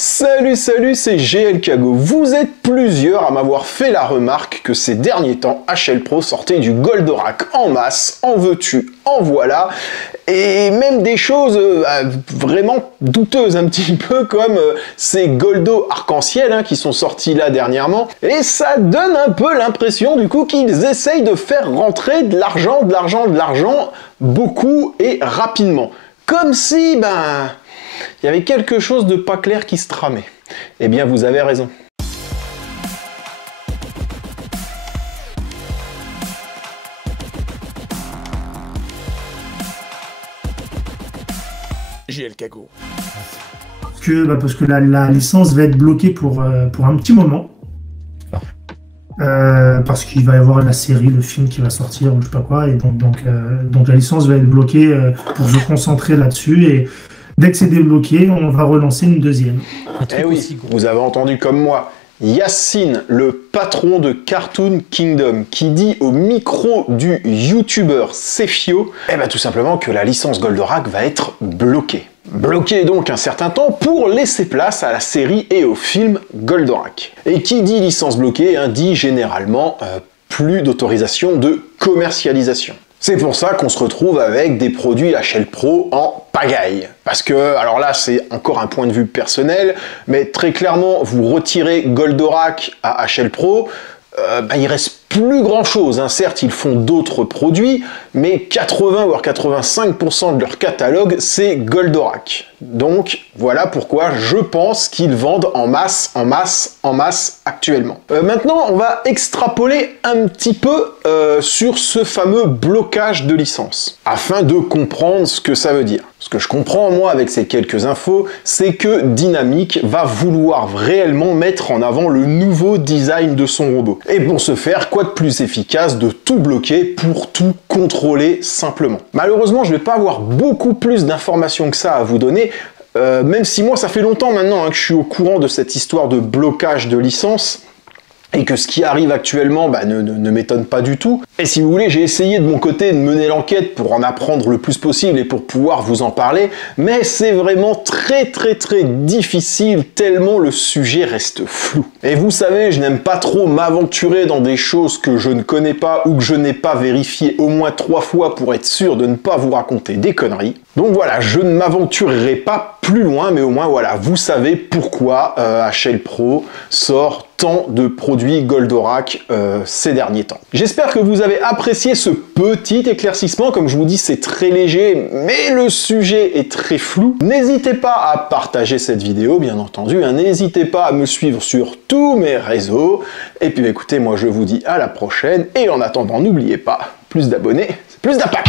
Salut, c'est GL Kago. Vous êtes plusieurs à m'avoir fait la remarque que ces derniers temps, HL Pro sortait du Goldorak en masse, en veux-tu, en voilà, et même des choses vraiment douteuses un petit peu comme ces Goldo arc-en-ciel qui sont sortis là dernièrement, et ça donne un peu l'impression du coup qu'ils essayent de faire rentrer de l'argent, beaucoup et rapidement. Comme si, il y avait quelque chose de pas clair qui se tramait. Eh bien, vous avez raison. GL Kago. Parce que la licence va être bloquée pour un petit moment. Parce qu'il va y avoir la série, le film qui va sortir ou je sais pas quoi, et donc la licence va être bloquée pour se concentrer là-dessus, et dès que c'est débloqué, on va relancer une deuxième. Eh oui, vous avez entendu comme moi, Yacine, le patron de Cartoon Kingdom, qui dit au micro du youtubeur Cefio, tout simplement que la licence Goldorak va être bloquée. Bloqué donc un certain temps pour laisser place à la série et au film Goldorak. Et qui dit licence bloquée dit généralement plus d'autorisation de commercialisation. C'est pour ça qu'on se retrouve avec des produits HL Pro en pagaille. Parce que, alors là c'est encore un point de vue personnel, mais très clairement vous retirez Goldorak à HL Pro, il reste plus grand chose, certes ils font d'autres produits, mais 80 voire 85% de leur catalogue c'est Goldorak. Donc voilà pourquoi je pense qu'ils vendent en masse actuellement. Maintenant on va extrapoler un petit peu sur ce fameux blocage de licence, afin de comprendre ce que ça veut dire. Ce que je comprends moi avec ces quelques infos, c'est que Dynamic va vouloir réellement mettre en avant le nouveau design de son robot. Et pour ce faire, quoi de plus efficace de tout bloquer pour tout contrôler simplement. Malheureusement, je ne vais pas avoir beaucoup plus d'informations que ça à vous donner, même si moi ça fait longtemps maintenant que je suis au courant de cette histoire de blocage de licence, et que ce qui arrive actuellement ne m'étonne pas du tout. Et si vous voulez, j'ai essayé de mon côté de mener l'enquête pour en apprendre le plus possible et pour pouvoir vous en parler, mais c'est vraiment très difficile tellement le sujet reste flou. Et vous savez, je n'aime pas trop m'aventurer dans des choses que je ne connais pas ou que je n'ai pas vérifiées au moins 3 fois pour être sûr de ne pas vous raconter des conneries. Donc voilà, je ne m'aventurerai pas plus loin, mais au moins voilà, vous savez pourquoi HL Pro sort tant de produits Goldorak ces derniers temps. J'espère que vous avez apprécié ce petit éclaircissement. Comme je vous dis, c'est très léger, mais le sujet est très flou. N'hésitez pas à partager cette vidéo, bien entendu. N'hésitez pas à me suivre sur tous mes réseaux. Et puis écoutez, moi je vous dis à la prochaine. Et en attendant, n'oubliez pas, plus d'abonnés, c'est plus d'impact.